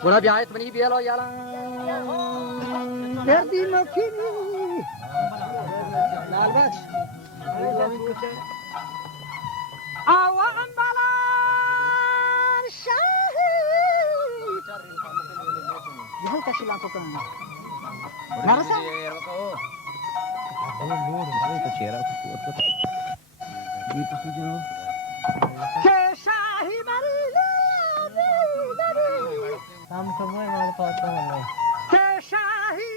Buona piazza, veni via lo yala. Perdi nokini. Lalbaç. Awan balan şahi. Yahal kashilan ko kan. Narasa? हम सब हमारे पास तो नहीं शाही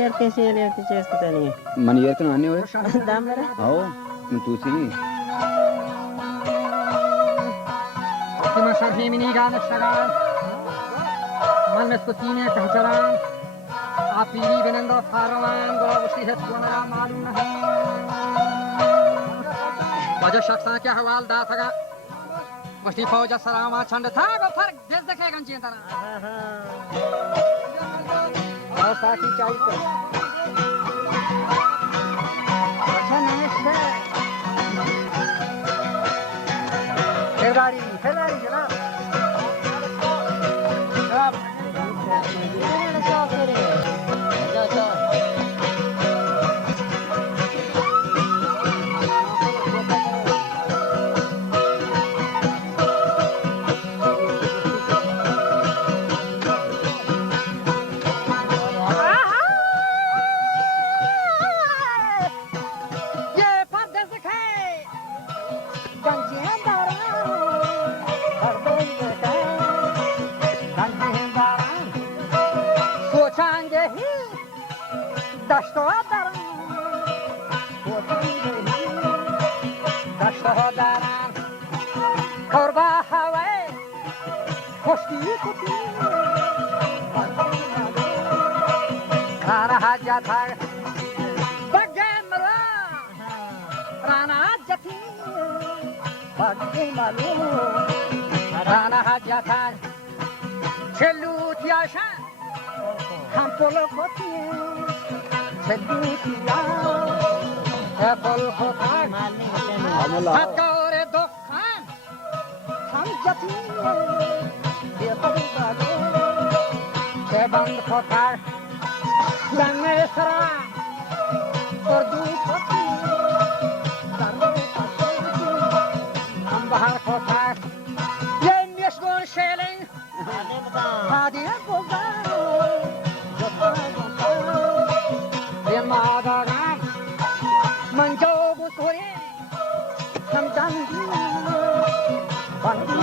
यार कैसे लेते చేస్తా నీ మన ఏర్కన అన్నీ దామరా అవు నువ్వు చూసి Ultima Sarhimini Ganashagan Malmeskutine Kahcharan Apiri Benendo Faraman Goshi Hetwana Maluna Baja Shaksa Kya Hawal Dataga Masti Fauja Salama Chanda Thago Fark Des Dekhegan Chintana और साथी चाहिए अच्छा नमस्ते Ferrari जनाब Rana hajatan Chelut yasha Hampolo kotiye Chelut ya Epol kotan Hatkaore dokhan Ham jatiye Yepol bade Cheband kotar Lange sara Urdu kotiye Bahar kotar Yenmiş gon şeling Hadi bozar Yemadagan Manjo busuri Samjandi Bandi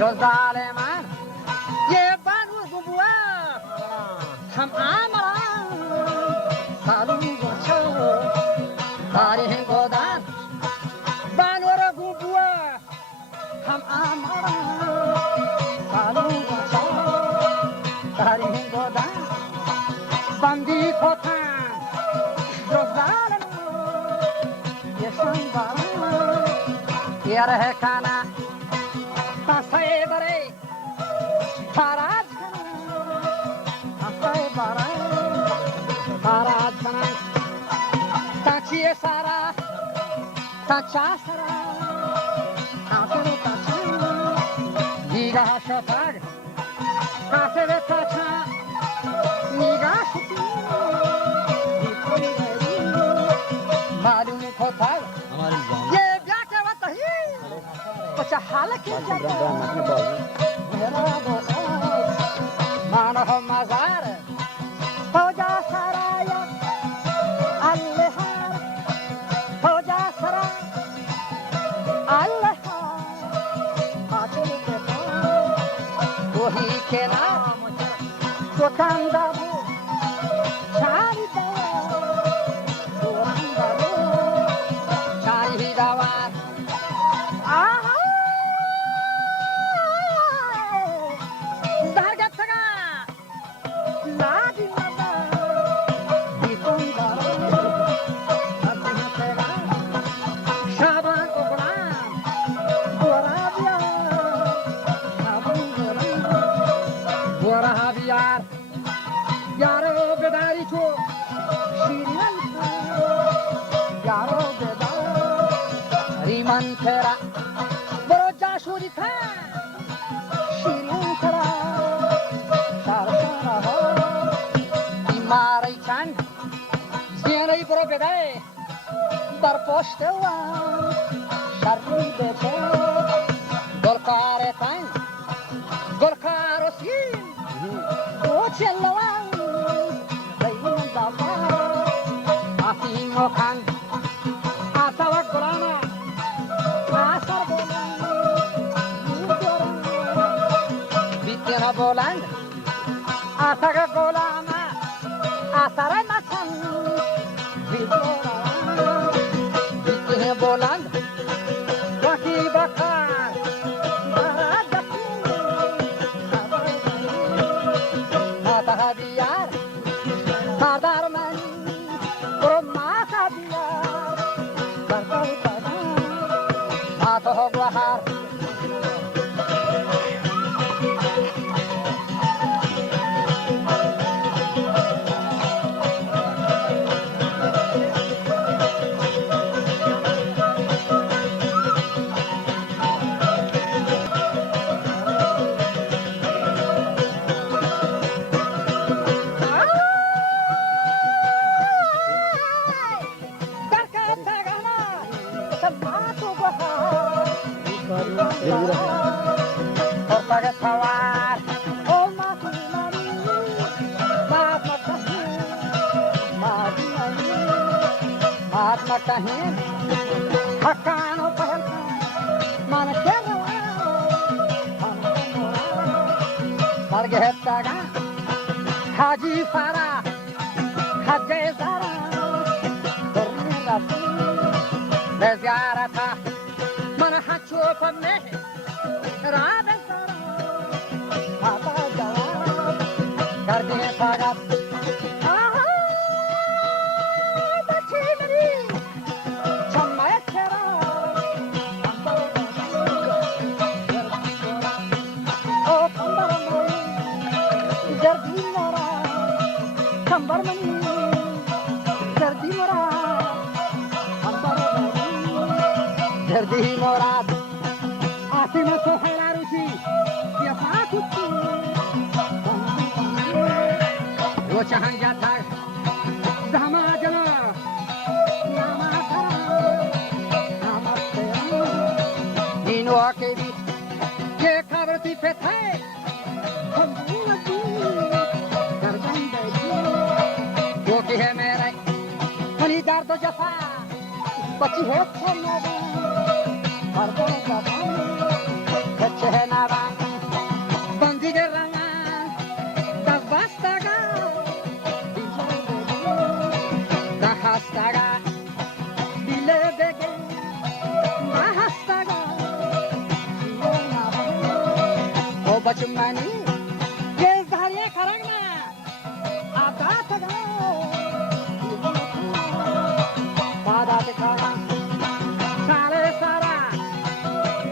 Rozaleman Ye banu gubua Ham amaran Salu gocho Tarihin godan Banora gubua Ham amara Salu gocha Tarihin goda Bandi kotan Rozalem Yeshan bara Yere kana Tasay bare Taraj kana Tasay bara Taraj kana Tachiye sara Tachasara Kasere tacha Niga shafar Kasere tacha Niga shuti Nipuri gari Malum kotar Ye byake watahi Pacha hala ke jata Mera bosa Manoh mazar Fauja saraya Allehar Fauja saraya Allah Hati ke Kohi ke naam Kotanda bu Chari dawa Kotanda bu Chari dawa Aha Dargat saga यार यारो बेदारी छो शिरियन यारो बेदारी मन फेरा बरो जाशुरी था शिरियन खरा सारा हो इमारै छान जेरै बरो बेदाय dar postewa sharri beche golkare tan golkaro sin ochelwa zain dama afimo khan asawa golana asar bolan bitena bolan asaga golana asara nasan bitena bolan laki bakar baradaki mata hadiyar sadar man mata hadiyar barkar pada mata hogwahar Pakai tawar, oh mati mati, mat matahin, mati mati, mat matahin, akan oh pahelkan, mana kerana, marget taga, haji farah, haji zara, bernasi, beziarata, mana hacu pemeh. Radha Sara, Papa Jawab, Karde Sagat, Aha, Bachimari, Chamay Chera, Oh, Kambaramani, Jardi Mora, Kambaramani, Jardi Mora, Kambaramani, Jardi Mora. Atina sohela rusi, dia pakuti. Wo chahan jata, zama jana, nama kara, nama tera. Nino akebi, ye kabrti pethay, hamdi nadi, gardan beji. Wo ki hai mere, hani dard o jafa, bachi hai chhana, harda jafa. Chenava, Bandigeranga, Tavastaga, Dahastaga, Bilebege, Dahastaga, O Bachumani, Gezharia Karagna, Adataga, Padataga, Sare Sara,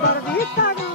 Barditaga.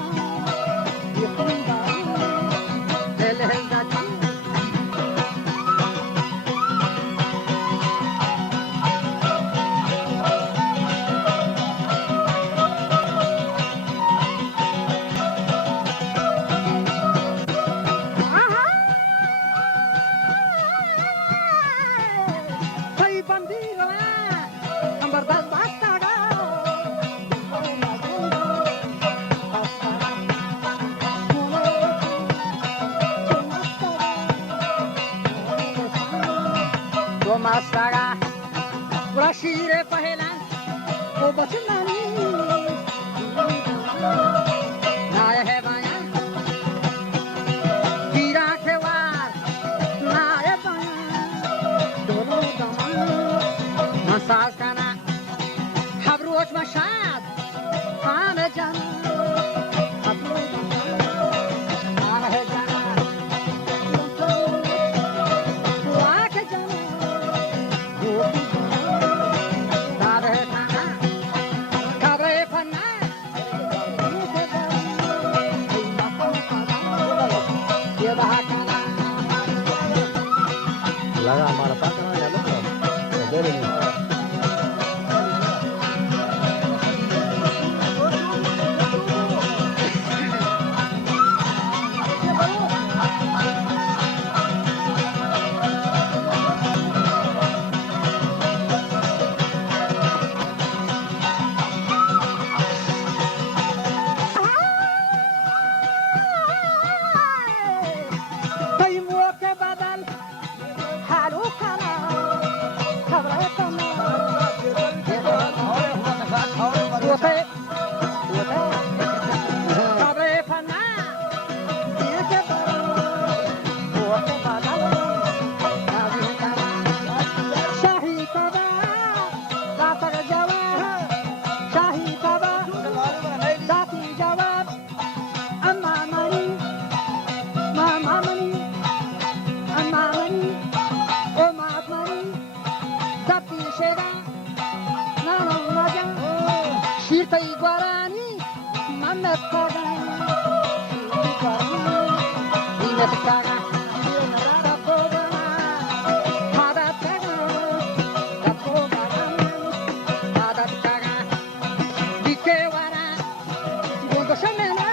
Masaga, Rashire Pahelan, O Bachumani, Naya Hevaya, Gira Kewar, Naya Baya, Dolo Dama, Masas Kana, Habruach Mashad, Hanajan, Habruach Mashad, Hanajan. Kabre panna, Laga hamaara paakana ya loco. Dele ni. Taimur के बदल हारू खाना खबरें करना उसे खबरें करना ये के बदल वो के बदल शाही कबा रातक जवाब शाही कबा राती जवाब अम्मा money Mama money, Amma money, oh my money, tapi sheda, nano maja, shirta iguarani, mamet kaga, imet kaga, tapoga, hada kaga, tapoga, hada kaga, dikewara, bungo shamena.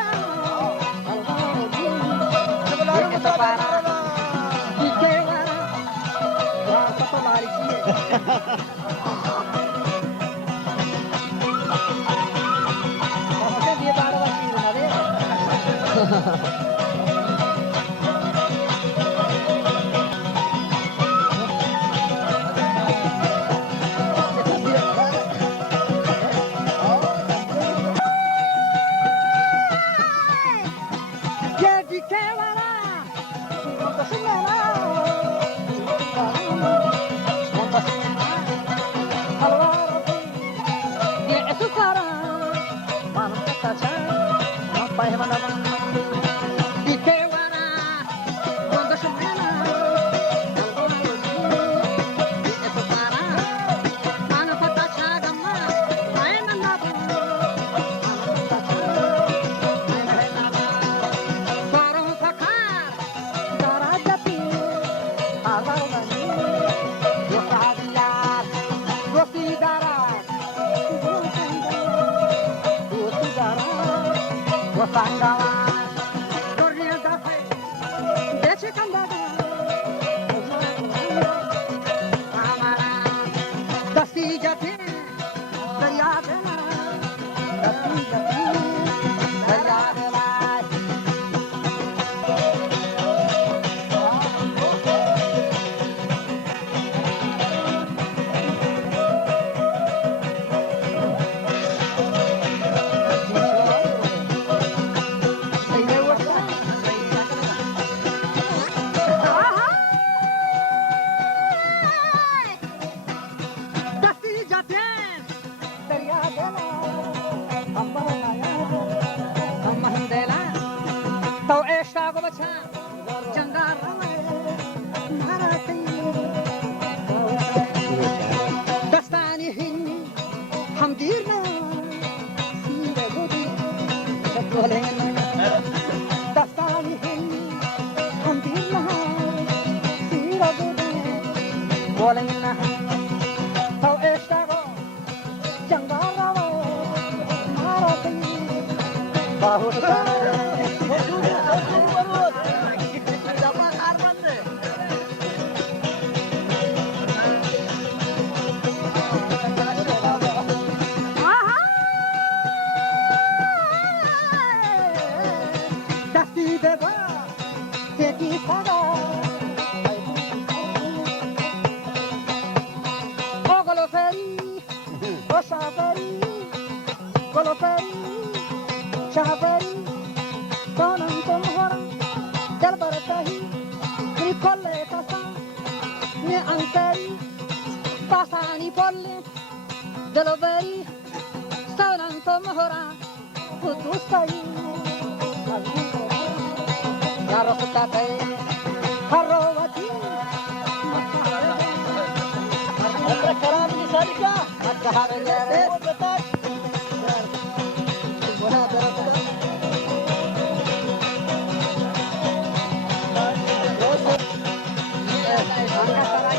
Angkat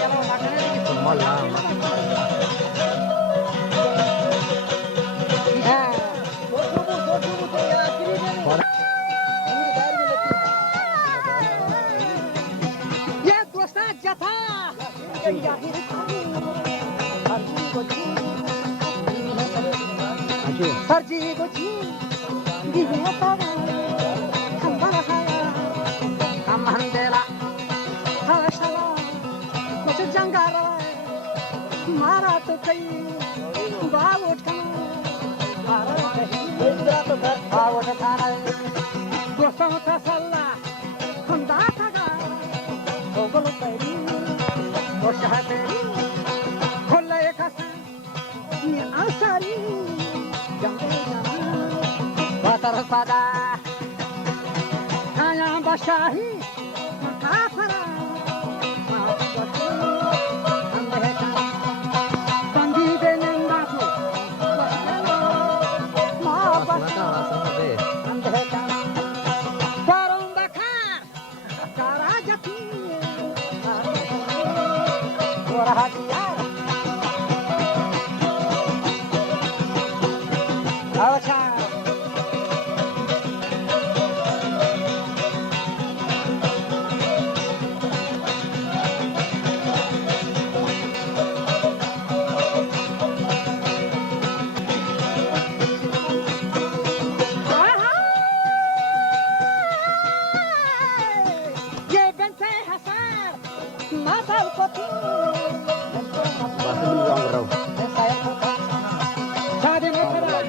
ये दोस्ता जथा Acho. सरजी को जी दिया पावा खंबा हाया हम हंदेला हाला शाला मुझे जंगारा मारा तो कई बाव उठा मारा तो कहीं बावट थाना दोस्तों का सल्ला हम दाता गा ओगलो पैरी वो शहते खोला एक हसन ये आसारी जंगल जाना वातर सदा खाया बशाही काफरा अंधे का बंदी दे नंदा को माँ बशा अंधे का Barong bakar, karajati, Warahadiyar Acha ye bente hasar, masal koti, Bahasa dulu orang berau. saya kota sade mekara,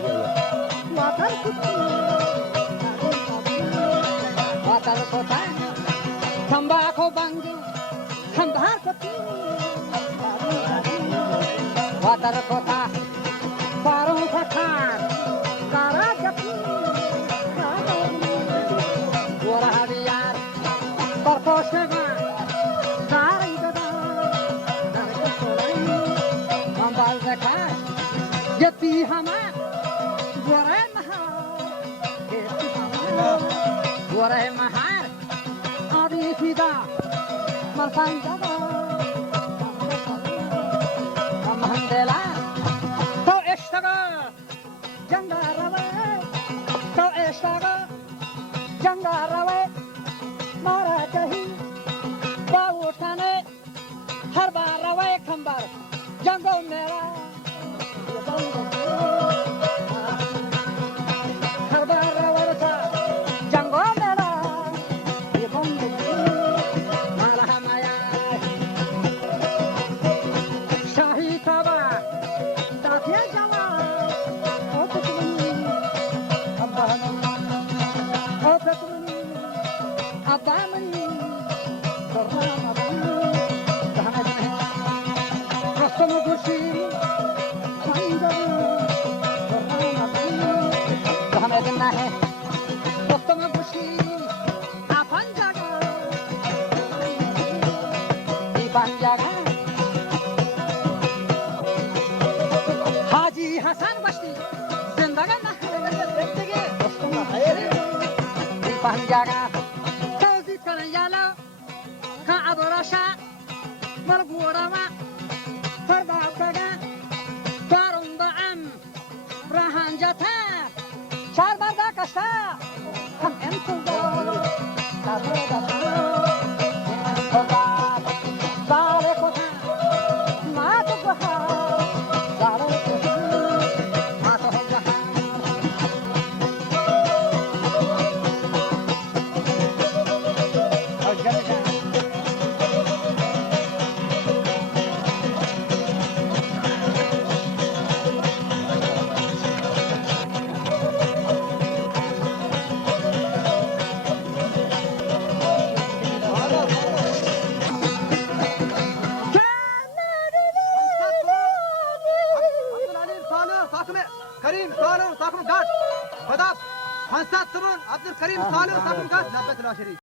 masal koti, watar kota samba ko bangi, sambhar koti, watar kota barong bakar, karajati, Warahadiyar perkoshega, dari dada, dari solai. Mambal zakar Yeti hama, gore mahar, yeti hama, Warah mahar adi fida, malsan jaba, हम हंदेला to ishtaga, janga rawe, to ishtaga, janga rawe, mara kahi, bautane, har bar rawe khambar, jango mera, har bar rawe ta, jango mera, ye bongo malah maya Shahi Kaba, Tatya Jama, Opetumani, Opetumani, Abamani, Kornamani, Rastamu Gushi, Pandaru, Kornamani, हमें देना है Rastamu Gushi, Apanjaga, दीपान जागा Haji Hasan Bashti, Zindagana, Rastamu दीपान जागा Tawzi Karayala, Ka Adorasha, Margurama, Farbakaga, Barumba Am, Rahanjata, Charbarda Kasta, Kam Entuga, Tabrada, Zare Kota, Matugaha, Zare Kota, Matugaha. Karim Salih Sakın Gat. Fadap Hansat Turun Abdülkerim Salih Sakın Gat. Nabet Laşeri.